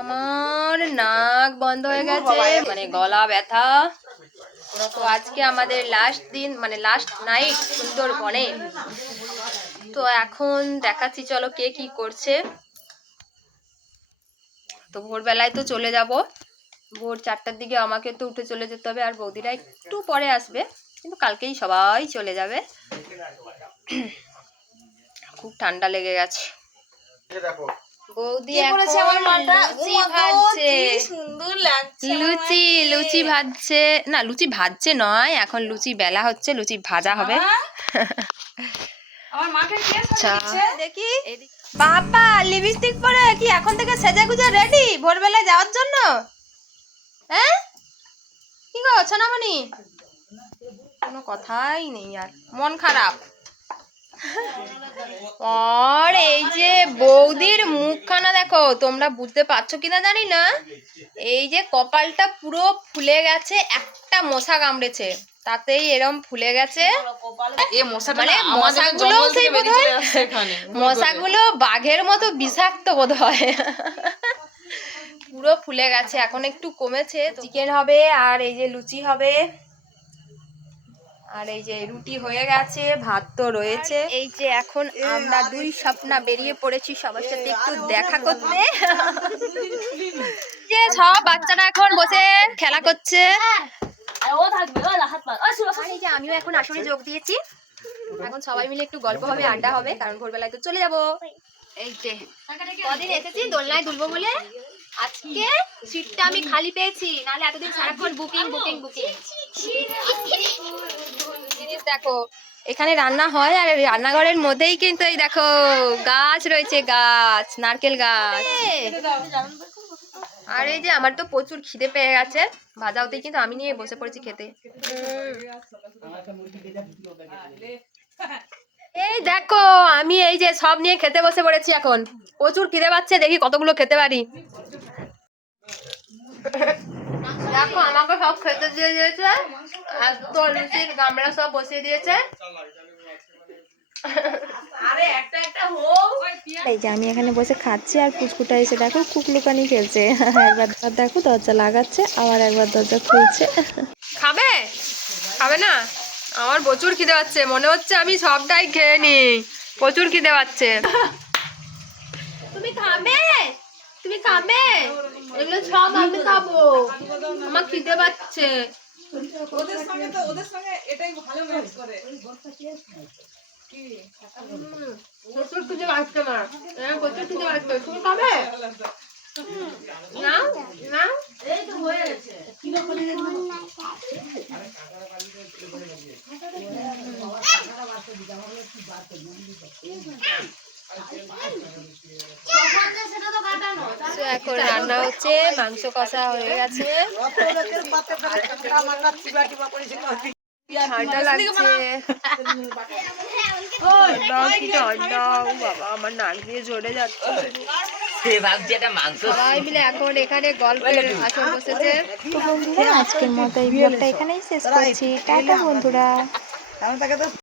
আমার নাক বন্ধ হয়ে গেছে মানে গলা ব্যথা। তো আজকে আমাদের লাস্ট দিন মানে লাস্ট নাইট সুন্দরবনে। তো এখন দেখাচ্ছি, চলো কে কি করছে। তো ভোরবেলায় তো চলে যাব। ভোর চারটার দিকে আমাকে তো উঠে চলে যেতে হবে, আর বৌদিরা একটু পরে আসবে, কিন্তু কালকেই সবাই চলে যাবে। খুব ঠান্ডা লেগে গেছে। বৌদি করেছে এখন আমার মাটা লুচি ও ভাজছে। সুন্দর লাগছে লুচি লুচি ভাজছে। না লুচি ভাজছে নয় এখন লুচি বেলা হচ্ছে লুচি ভাজা হবে। মা? আমার মাকে কে আচ্ছা। সাজিয়েছে? দেখি। বাবা লিপস্টিক পরে কি এখন থেকে সেজে গুজে রেডি ভোরবেলায় যাওয়ার জন্য? হ্যাঁ? কি গো সোনামণি? কোনো কথাই নেই আর। মন খারাপ। আর এই যে বৌদির মুখখানা দেখো তোমরা বুঝতে পারছ কিনা জানি না? এই যে কপালটা পুরো ফুলে গেছে একটা মশা কামড়েছে। তাতেই এরম ফুলে গেছে। মানে মশাগুলো সেই মশাগুলো বাঘের মতো বিষাক্ত বোধ হয় পুরো ফুলে গেছে এখন একটু কমেছে চিকেন হবে আর এই যে লুচি হবে। আর এই যে রুটি হয়ে গেছে ভাত তো রয়েছে। এই যে এখন আমরা দুই স্বপ্না বেরিয়ে পড়েছি সবার সাথে একটু দেখা করতে। যে সব বাচ্চারা এখন বসে খেলা করছে। আমিও এখন আসনে যোগ দিয়েছি। এখন সবাই মিলে একটু গল্প হবে আড্ডা হবে কারণ ভোরবেলায় তো চলে যাব। এই যে কদিন এসেছি দোলনায় দুলবো বলে। আজকে সিটটা আমি খালি পেয়েছি নাহলে এতদিন সারাক্ষণ বুকিং বুকিং বুকিং দেখো, এখানে রান্না হয় আর রান্নাঘরের মধ্যেই কিন্তু এই দেখো গাছ রয়েছে, গাছ, নারকেল গাছ। আর এই যে আমার তো প্রচুর খিদে পেয়ে গেছে ভাজা হতেই কিন্তু আমি নিয়ে বসে পড়েছি খেতে। এই দেখো, আমি এই যে সব নিয়ে খেতে বসে পড়েছি এখন। প্রচুর খিদে পাচ্ছে, দেখি কতগুলো খেতে পারি। দেখো, আমাকে সব খেতে দিয়ে দিয়েছে। আর তো লুচির গামলা সব বসিয়ে দিয়েছে। আরে একটা একটা হোক। এই যে আমি এখানে বসে খাচ্ছি আর পুচকুটা এসে দেখো কুকলুকানি খেলছে। একবার দেখো দরজা লাগাচ্ছে আবার একবার দরজা খুলছে। খাবে? খাবে না? আমার প্রচুর খিদে পাচ্ছে। মনে হচ্ছে আমি সবটাই খেয়ে নি প্রচুর খিদে পাচ্ছে। তুমি খাবে? তুমি খাবে? এগুলো সব আমি খাব। আমার খিদে পাচ্ছে। ওদের সঙ্গে তো ওদের সঙ্গে এটাই ভালো ম্যাচ করে। প্রচুর খিদে পাচ্ছে আমার হ্যাঁ, পাচ্ছে তুমি খাবে? না? না? এই তো হয়ে গেছে। তো এখন রান্না হচ্ছে মাংস কষা হয়ে গেছে। ঠান্ডা লাগছে। ঠান্ডা বাবা আমার নাক দিয়ে ঝরে যাচ্ছে। মাংস। সবাই মিলে এখন এখানে গল্পের আসর বসেছে। আজকের মতো এই ব্লগটা এখানেই শেষ করছি। টাটা বন্ধুরা।